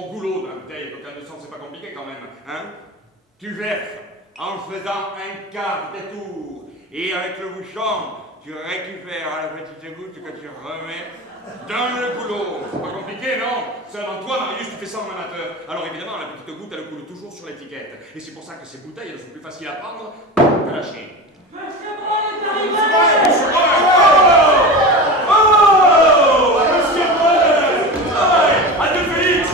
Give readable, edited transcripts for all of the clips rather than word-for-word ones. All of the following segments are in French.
au goulot d'un bouteille, coquin de sang, c'est pas compliqué quand même, hein? Tu verses en faisant un quart de tour, et avec le bouchon, tu récupères la petite goutte que tu remets dans le goulot. C'est pas compliqué, non? Seulement toi, Marius, tu fais ça en amateur. Alors évidemment, la petite goutte, elle coule toujours sur l'étiquette. Et c'est pour ça que ces bouteilles, elles sont plus faciles à prendre que lâcher. Monsieur Brun est arrivé! Monsieur Brun! Adieu Félix!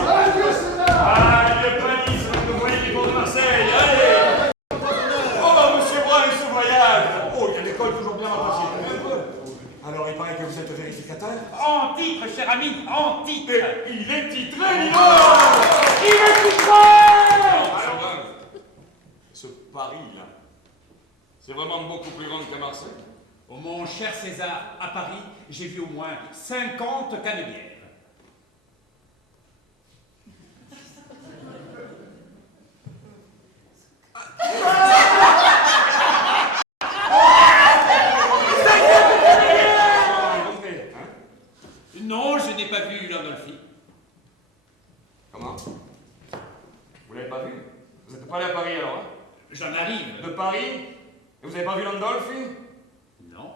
Adieu Panis, votre voyez les ports de Marseille! Allez! Oh, Monsieur Brun, ce voyage! Oh, il y a l'école toujours bien appréciée. Alors, il paraît que vous êtes vérificateur? En titre, cher ami, en titre! Mais il est titré, dis-donc! Il est titré! Alors, ce Paris-là, c'est vraiment beaucoup plus grand qu'à Marseille? Oh mon cher César, à Paris, j'ai vu au moins 50 canebières. Non, je n'ai pas vu Landolfi. Comment? Vous l'avez pas vu? Vous n'êtes pas allé à Paris alors, hein? J'en arrive. De Paris? Et vous n'avez pas vu Landolfi? Non.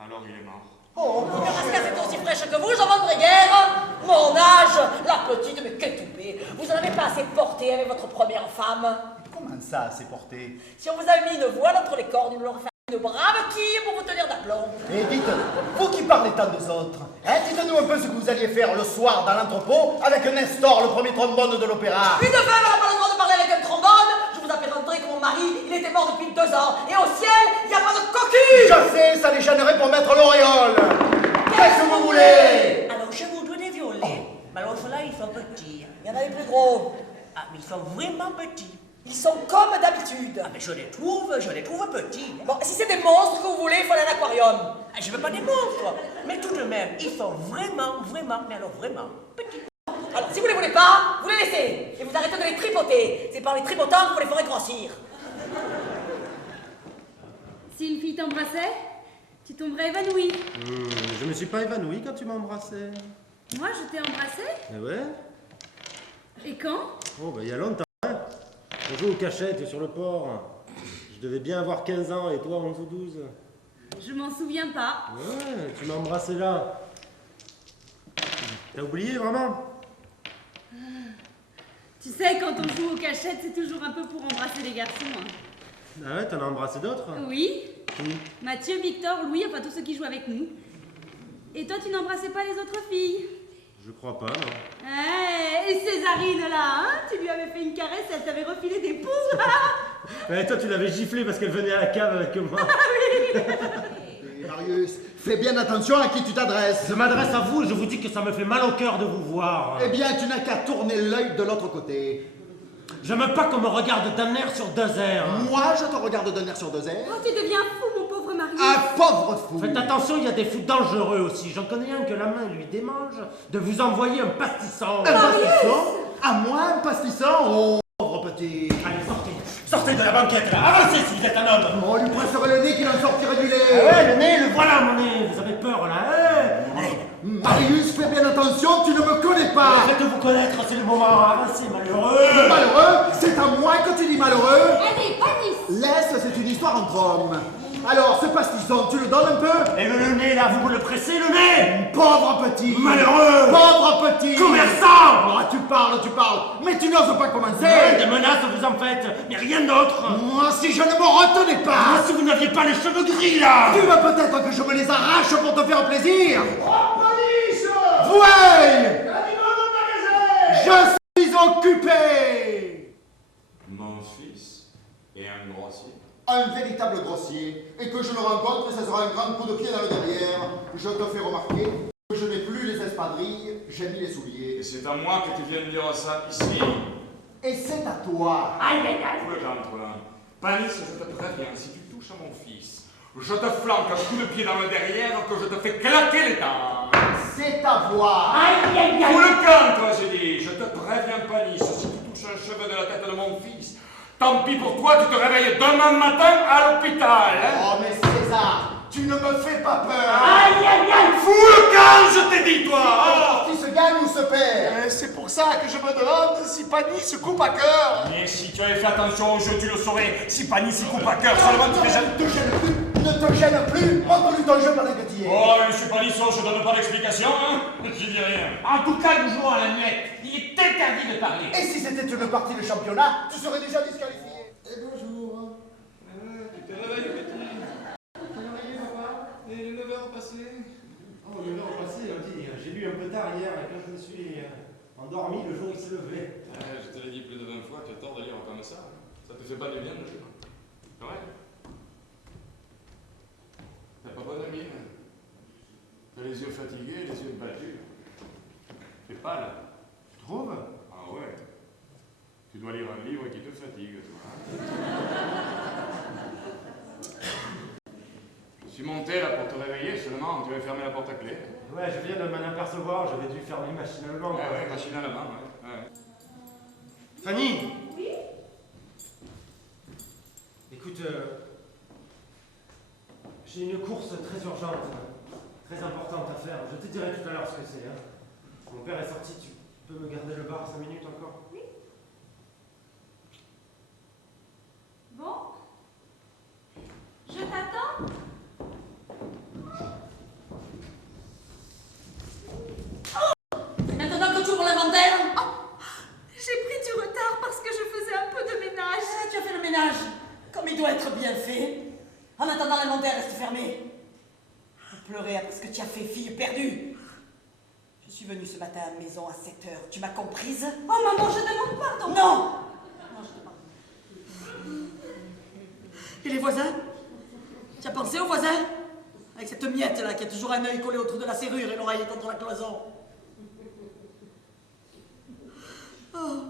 Alors il est mort. Oh, parce qu'elle est aussi fraîche que vous, j'en vendrai guère. Mon âge, la petite, mais quelle toupée. Vous en avez pas assez porté avec votre première femme. Comment ça, c'est porté? Si on vous avait mis une voile entre les cordes, il nous aurait fait une brave quille pour vous tenir d'aplomb. Et dites, vous qui parlez tant des autres, hein, dites-nous un peu ce que vous alliez faire le soir dans l'entrepôt avec Nestor, le premier trombone de l'opéra. Une femme n'a pas le droit de parler avec un trombone. Je vous appellerai que mon mari, il était mort depuis 2 ans. Et au ciel, il n'y a pas de coquille. Je sais, ça les gênerait pour mettre l'auréole. Qu'est-ce que vous voulez? Alors, je voudrais des violets. Mais alors, ceux-là, ils sont petits. Il y en a des plus gros. Ah, mais ils sont vraiment petits. Ils sont comme d'habitude. Ah, mais je les trouve petits. Bon, si c'est des monstres que vous voulez, il faut aller à l'aquarium. Ah, je veux pas des monstres. Mais tout de même, ils sont vraiment, mais alors vraiment petits. Alors, si vous les voulez pas, vous les laissez. Et vous arrêtez de les tripoter. C'est par les tripotants que vous les ferez grossir. Si une fille t'embrassait, tu tomberais évanoui. Je me suis pas évanoui quand tu m'as embrassé. Moi, je t'ai embrassé. Eh ouais? Et quand? Oh, bah il y a longtemps, hein. On joue aux cachettes sur le port. Je devais bien avoir 15 ans et toi 11 ou 12. Je m'en souviens pas. Ouais, tu m'as embrassé là. T'as oublié vraiment? Tu sais, quand on joue aux cachettes, c'est toujours un peu pour embrasser les garçons. Hein. Ah ouais, t'en as embrassé d'autres? Oui. Qui? Mathieu, Victor, Louis, enfin tous ceux qui jouent avec nous. Et toi, tu n'embrassais pas les autres filles? Je crois pas, non. Et Césarine, là, hein? Tu lui avais fait une caresse, elle t'avait refilé des pouces. Et toi, tu l'avais giflé parce qu'elle venait à la cave avec moi. Marius, fais bien attention à qui tu t'adresses. Je m'adresse à vous et je vous dis que ça me fait mal au cœur de vous voir. Eh bien, tu n'as qu'à tourner l'œil de l'autre côté. J'aime pas qu'on me regarde d'un air sur 2 airs. Moi, je te regarde d'un air sur 2 airs. Oh, tu deviens fou, mon pauvre Marius. Un pauvre fou. Faites attention, il y a des fous dangereux aussi. J'en connais un que la main lui démange de vous envoyer un pastisson. Un pastisson? À moi, un pastisson? Oh, pauvre petit. Allez, sortez. Sortez de la banquette, là. Avancez si vous êtes un homme. On lui presserait le nez qu'il en sortirait du lait. Ah ouais, le nez, le voilà mon nez. Vous avez peur, là, hein? Allez. Marius, fais bien attention, tu ne me connais pas. Faites-vous connaître, c'est le moment. Avancez, malheureux. Malheureux? C'est à moi que tu dis malheureux? Allez, Panis. Laisse, c'est une histoire entre hommes. Alors, ce pastisson, tu le donnes un peu? Et le nez, là, vous me le pressez, le nez. Pauvre petit. Malheureux. Pauvre petit. Commerçant. Oh, tu parles. Mais tu n'oses pas commencer. Des menaces, vous en faites, mais rien d'autre. Moi, si je ne me retenais pas. Ah, si vous n'aviez pas les cheveux gris, là. Tu veux peut-être que je me les arrache pour te faire plaisir? Voué! Je suis occupé! Mon fils est un grossier. Un véritable grossier. Et que je le rencontre, et ça sera un grand coup de pied dans le derrière. Je te fais remarquer que je n'ai plus les espadrilles, j'ai mis les souliers. Et c'est à moi que tu viens de dire ça ici. Et c'est à toi. Tout le temps, toi. Panis, je te préviens, si tu touches à mon fils, je te flanque un coup de pied dans le derrière que je te fais claquer les dents. C'est ta voix. Tout le camp, toi, j'ai dit. Je te préviens, Panis, si tu touches un cheveu de la tête de mon fils, tant pis pour toi, tu te réveilles demain matin à l'hôpital. Hein? Oh, mais César, Tu ne me fais pas peur. Aïe, aïe, aïe! Fous le camp, je t'ai dit, toi! La partie se gagne ou se perd. C'est pour ça que je me demande si Pani se coupe à cœur. Mais si tu avais fait attention au jeu, tu le saurais. Si Pani s'y coupe à cœur, seulement tu déjà... Ne te gêne plus. Ne te gêne plus. Montre-lui ton jeu pendant que tu y es. Oh, monsieur Panisson, je donne pas d'explication, hein? Je dis rien. En tout cas, nous jouons à la muette. Il est interdit de parler. Et si c'était une partie de championnat, tu serais déjà disqualifié. Et bonjour. Tu t'es réveillé, petit? Tu t'es réveillé, papa? Et le 9h passé? Oh, le heure passée, j'ai lu un peu tard hier et quand je me suis endormi, le jour il s'est levé. Je te l'ai dit plus de 20 fois, tu as tort de lire comme ça. Ça te fait pas du bien de lire. Ouais. T'as pas bonne mine. T'as les yeux fatigués, les yeux battus. T'es pâle. Tu trouves? Ah ouais. Tu dois lire un livre qui te fatigue, toi. Je suis monté là pour te réveiller seulement. Tu avais fermé la porte à clé. Ouais, je viens de m'en apercevoir, j'avais dû fermer machinalement. Ouais, machinalement, ouais. Fanny! Oui? Écoute, j'ai une course très urgente, très importante à faire. Je te dirai tout à l'heure ce que c'est. Hein. Mon père est sorti, tu peux me garder le bar 5 minutes encore? Oui. Bon. Je t'attends. Maintenant que tu ouvres l'inventaire, J'ai pris du retard parce que je faisais un peu de ménage. tu as fait le ménage comme il doit être bien fait. En attendant, l'inventaire reste fermé. Vous pleurez après ce que tu as fait, fille perdue. Je suis venue ce matin à la maison à 7h. Tu m'as comprise? Oh maman, je demande pardon. Non! Non, je te pardonne. Et les voisins? Tu as pensé aux voisins? Avec cette miette-là qui a toujours un œil collé au trou de la serrure et l'oreille contre la cloison. Oh,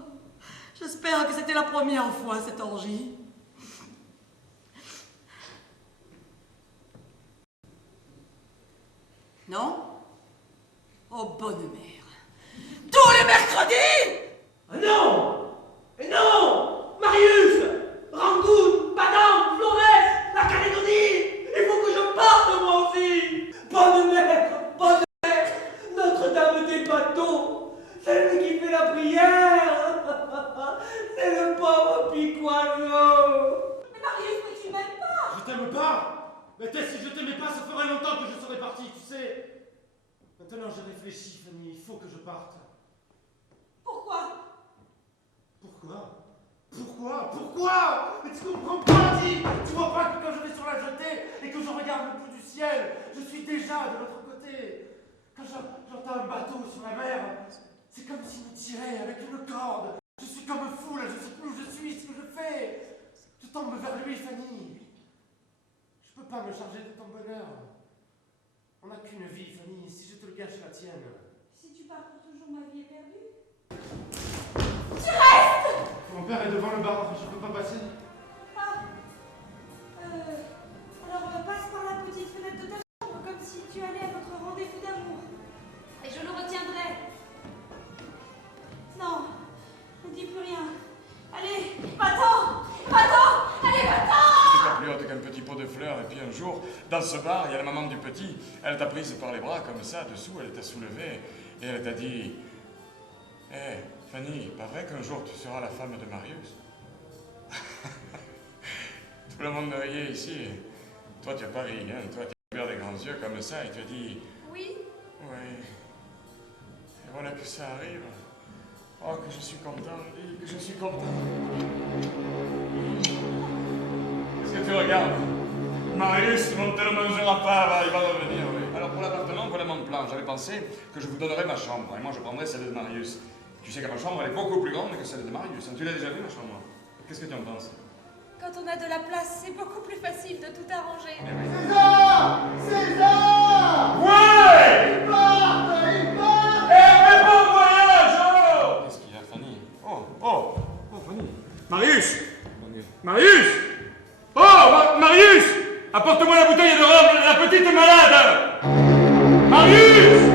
j'espère que c'était la première fois, cette orgie. Non? Oh, bonne mère. Tous les mercredis! Ah non! Et non! Marius! Rangoon! Padang! Flores! La Calédonie! Il faut que je parte moi aussi! Bonne mère! Bonne mère! Notre-Dame des bateaux! Celle qui fait la prière! C'est le pauvre Picoiseau! Mais Marius, mais tu m'aimes pas. Je t'aime pas? Mais si je t'aimais pas, ça ferait longtemps que je serais parti, tu sais. Maintenant j'ai réfléchi, Fanny, il faut que je parte. Pourquoi? Pourquoi? Mais tu comprends pas, dis! Tu vois pas que quand je vais sur la jetée et que je regarde le bout du ciel, je suis déjà de l'autre côté. Quand j'entends un bateau sur la mer, c'est comme s'il me tirait avec une corde. Je suis comme fou là, je sais plus où je suis, ce que je fais. Je tombe vers lui, Fanny. Je peux pas me charger de ton bonheur. On n'a qu'une vie, Fanny, si je te le gâche la tienne. Si tu pars pour toujours, ma vie est perdue. Mon père est devant le bar, je peux pas passer. Ah. Alors passe par la petite fenêtre de ta chambre comme si tu allais à notre rendez-vous d'amour. Et je le retiendrai. Non, ne dis plus rien. Allez, va-t'en! Va-t'en! Allez, va-t'en! C'est pas plus haute qu'un petit pot de fleurs, et puis un jour, dans ce bar, il y a la maman du petit. Elle t'a prise par les bras comme ça, dessous, elle t'a soulevé, et elle t'a dit: Hé, Fanny, pas vrai qu'un jour tu seras la femme de Marius? Tout le monde riait ici. Toi, tu as pas ri, hein? Toi, tu as ouvert des grands yeux comme ça, et tu as dit: Oui. Oui. Et voilà que ça arrive. Oh, que je suis content, dis, que je suis content. Qu'est-ce que tu regardes? Marius, on ne te le mangera pas, il va revenir, oui. Alors pour l'appartement, voilà mon plan. J'avais pensé que je vous donnerais ma chambre, et moi je prendrais celle de Marius. Tu sais que ma chambre, elle est beaucoup plus grande que celle de Marius. Tu l'as déjà vu, ma chambre? Qu'est-ce que tu en penses? Quand on a de la place, c'est beaucoup plus facile de tout arranger. César! César! Ouais! Ils partent! Ils partent! Eh, bon voyage, oh! Qu'est-ce qu'il y a, Fanny? Oh, Fanny. Marius! Marius! Oh, Marius! Apporte-moi la bouteille de rhum, la petite malade! Marius!